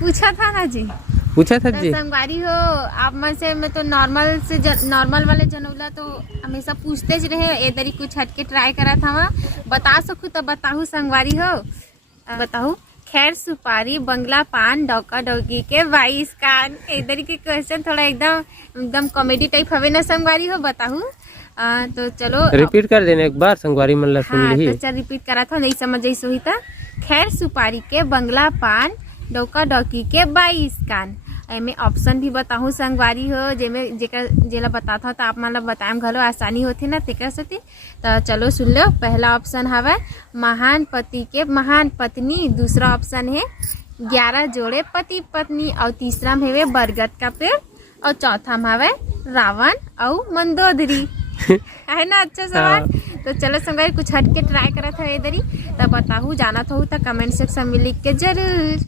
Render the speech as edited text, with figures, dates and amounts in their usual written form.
पूछा था ना जी, पूछा था तो जी। संगवारी हो आप में से मैं तो नॉर्मल वाले जनौला तो हमेशा पूछते ज रहे, ए दरी कुछ हटके ट्राई करा था वहाँ बता सकूँ तो बताहू संगवारी हो। बताहू खैर सुपारी बंगला पान डौका डौकी के 22 कान। इधर के क्वेश्चन थोड़ा एकदम एकदम कॉमेडी टाइप हवे ना संगवारी हो, बताहू। तो चलो रिपीट कर देना एक बार, संगवारी मन ला सुन हाँ ली। तो चल रिपीट करा था, नहीं समझ आई सोही था। खैर सुपारी के बंगला पान डौका डौकी के 22 कान। एमे ऑप्शन भी बताहूँ संगवारी हो, जेमे जेकर जेला बताता तो आप मन ला बताएम घलो आसानी होथे ना तेकर सेती। तो चलो सुन लो, पहला ऑप्शन हवा महान पति के महान पत्नी, दूसरा ऑप्शन है 11 जोड़े पति पत्नी, और तीसरा में है बरगद का पेड़, और चौथा में हवा रावण और मंदोदरी। है ना अच्छा सवाल। तो चलो संगवारी कुछ हटके ट्राई करा था इधर ही, तब बताहू जाना था तो कमेंट सेक्शन में लिख के जरूर।